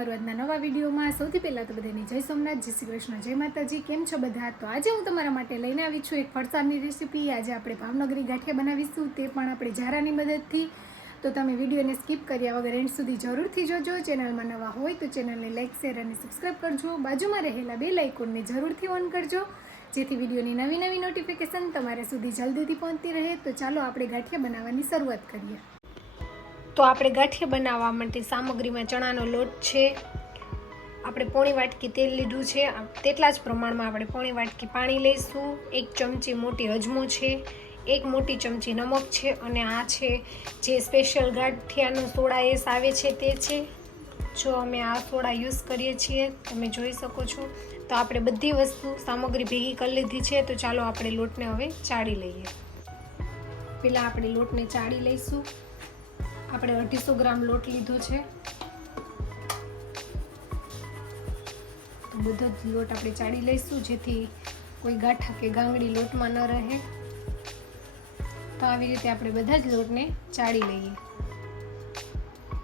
તમારું આજના નવા વિડીયોમાં। સૌથી પહેલાં તો બધાને જય સોમનાથ, જય શ્રી કૃષ્ણ, જય માતાજી। કેમ છો બધા? તો આજે હું તમારા માટે લઈને આવી છું એક ફરસાણની રેસીપી। આજે આપણે ભાવનગરી ગાંઠિયા બનાવીશું, તે પણ આપણે ઝારાની મદદથી। તો તમે વિડીયોને સ્કીપ કર્યા વગર એન્ડ સુધી જરૂરથી જોજો। ચેનલમાં નવા હોય તો ચેનલને લાઇક, શેર અને સબસ્ક્રાઈબ કરજો। બાજુમાં રહેલા બેલ આઇકોનને જરૂરથી ઓન કરજો, જેથી વિડીયોની નવી નવી નોટિફિકેશન તમારા સુધી જલ્દીથી પહોંચતી રહે। તો ચાલો આપણે ગાંઠિયા બનાવવાની શરૂઆત કરીએ। તો આપણે ગાંઠિયા બનાવવા માટે સામગ્રીમાં ચણાનો લોટ છે, આપણે પોણી વાટકી તેલ લીધું છે, તેટલા જ પ્રમાણમાં આપણે પોણી વાટકી પાણી લઈશું। 1 ચમચી મોટી અજમો છે, 1 મોટી ચમચી નમક છે, અને આ છે જે સ્પેશિયલ ગાંઠિયાનો સોડા એસ આવે છે તે છે। જો અમે આ સોડા યુઝ કરીએ છીએ, તમે જોઈ શકો છો। તો આપણે બધી વસ્તુ સામગ્રી ભેગી કરી લીધી છે। તો ચાલો આપણે લોટને હવે ચાળી લઈએ। પહેલાં આપણે લોટને ચાળી લઈશું। આપણે 250 ગ્રામ લોટ લીધો છે, તો બધો જ લોટ આપણે ચાળી લઈશું, જેથી કોઈ ગાંઠા કે ગાંગડી લોટમાં ન રહે। તો આવી રીતે આપણે બધા જ લોટને ચાળી લઈએ।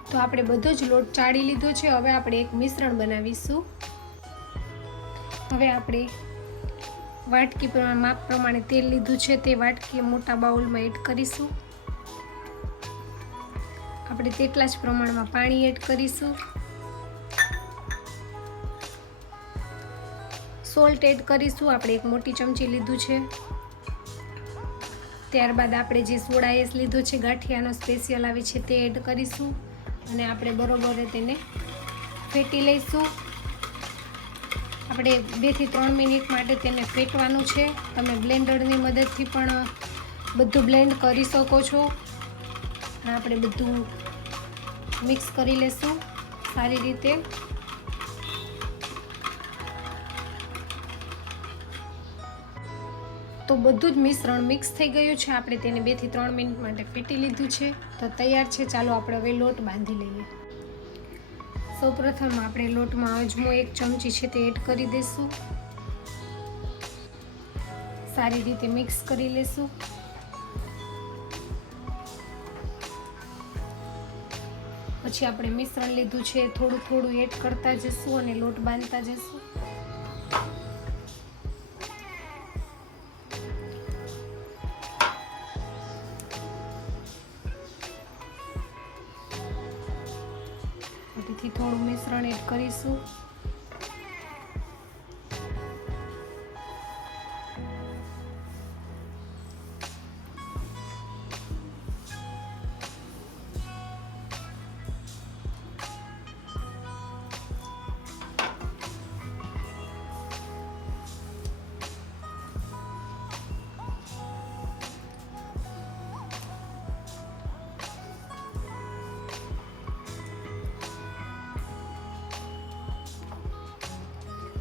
તો આપણે બધો જ લોટ ચાળી લીધો છે। હવે આપણે એક મિશ્રણ બનાવીશું। હવે આપણે વાટકી માપ પ્રમાણે તેલ લીધું છે, તે વાટકી મોટા બાઉલમાં એડ કરીશું। આપણે તેટલા જ પ્રમાણમાં પાણી એડ કરીશું। સોલ્ટ એડ કરીશું, આપણે 1 મોટી ચમચી લીધું છે। ત્યારબાદ આપણે જે સોડા એસ લીધો છે ગાંઠિયાનો સ્પેશિયલ આવે છે તે એડ કરીશું, અને આપણે બરોબર તેને ફેટી લઈશું। આપણે 2 થી 3 મિનિટ માટે તેને ફેટવાનું છે। તમે બ્લેન્ડરની મદદથી પણ બધું બ્લેન્ડ કરી શકો છો। આપણે બધું મિક્સ કરી લેશું સારી રીતે। તો બધું જ મિશ્રણ મિક્સ થઈ ગયું છે। આપણે તેને 2 થી 3 મિનિટ માટે ફેટી લીધું છે, તો તૈયાર છે। ચાલો આપણે હવે લોટ બાંધી લઈએ। સૌપ્રથમ આપણે લોટમાં અજમો 1 ચમચી છે તે એડ કરી દઈશું, સારી રીતે મિક્સ કરી લેશું। પછી આપણે મિશ્રણ લીધું છે, થોડું થોડું એડ કરતા જઈશું અને લોટ બાંધતા જઈશું। તેથી થોડું મિશ્રણ એડ કરીશું।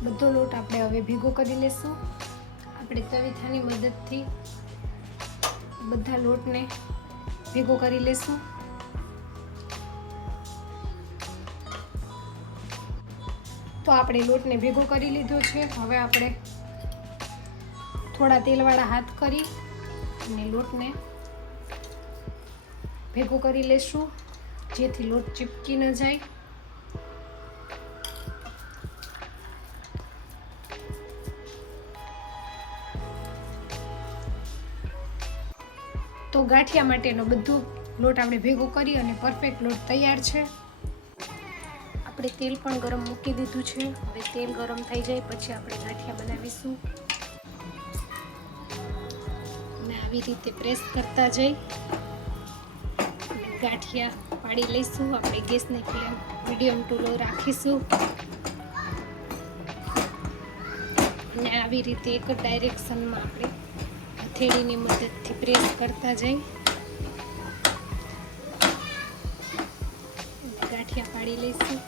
બધો લોટ આપણે હવે ભેગો કરી લેશું। આપણે તવીથાની મદદથી બધા લોટને ભેગો કરી લેશું। તો આપણે લોટને ભેગો કરી લીધો છે। હવે આપણે થોડા તેલવાળા હાથ કરી અને લોટને ભેગો કરી લેશું, જેથી લોટ ચીપકી ન જાય। તો ગાંઠિયા માટેનો બધું લોટ આપણે ભેગો કરી અને પરફેક્ટ લોટ તૈયાર છે। આપણે તેલ પણ ગરમ મૂકી દીધું છે। હવે તેલ ગરમ થઈ જાય પછી આપણે ગાંઠિયા બનાવીશું, અને આવી રીતે પ્રેસ કરતા જઈ ગાંઠિયા પાડી લઈશું। આપણે ગેસની ફ્લેમ મીડિયમ ટુ લો રાખીશું, અને આવી રીતે એક જ ડાયરેક્શનમાં આપણે હથેળીની મદદથી પ્રેસ કરતા જઈ ગાંઠિયા પાડી લઈશું।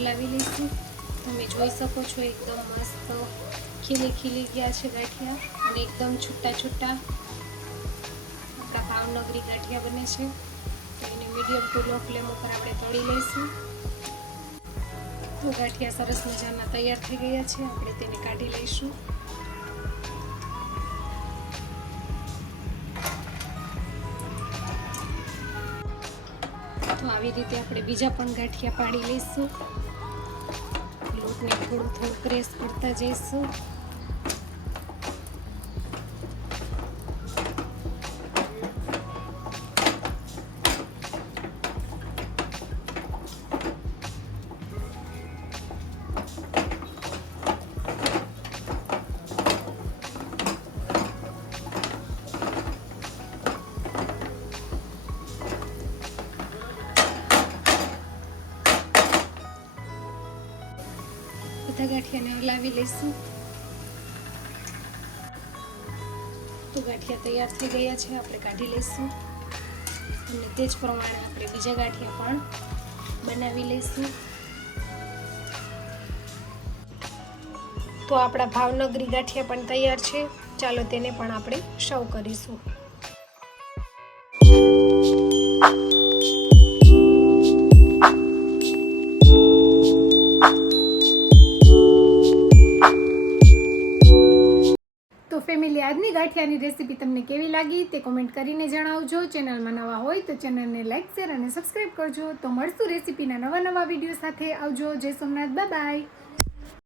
હલાવી લઈશું। તમે જોઈ શકો છો એકદમ મસ્ત ખીલી ખીલી ગયા છે ગાંઠિયા, અને એકદમ છૂટા છૂટા ભાવનગરી ગાંઠિયા બને છે. તો એને મીડિયમ ટુ લો ફ્લેમ ઉપર આપણે તળી લઈશું. તો ગાંઠિયા સરસ મજાના તૈયાર થઈ ગયા છે. આપણે તેને કાઢી લઈશું. તો આવી રીતે આપણે બીજા પણ ગાંઠિયા પાડી લઈશું. લોટને થોડું પ્રેસ કરતા જઈશું. બધા ગાંઠિયાને હલાવી લઈશું. તો ગાંઠિયા તૈયાર થઈ ગયા છે. આપણે કાઢી લઈશું અને તે જ પ્રમાણે આપણે બીજા ગાંઠિયા પણ બનાવી લઈશું. તો આપણા ભાવનગરી ગાંઠિયા પણ તૈયાર છે. ચાલો તેને પણ આપણે સર્વ કરીશું. ફેમિલી, આજની ગાંઠિયાની રેસીપી તમને કેવી લાગી તે કોમેન્ટ કરીને જણાવજો. ચેનલમાં નવા હોય તો ચેનલને લાઈક, શેર અને સબસ્ક્રાઈબ કરજો. તો મળશું રેસીપીના નવા વિડીયો સાથે. આવજો. જય સોમનાથ. Bye bye.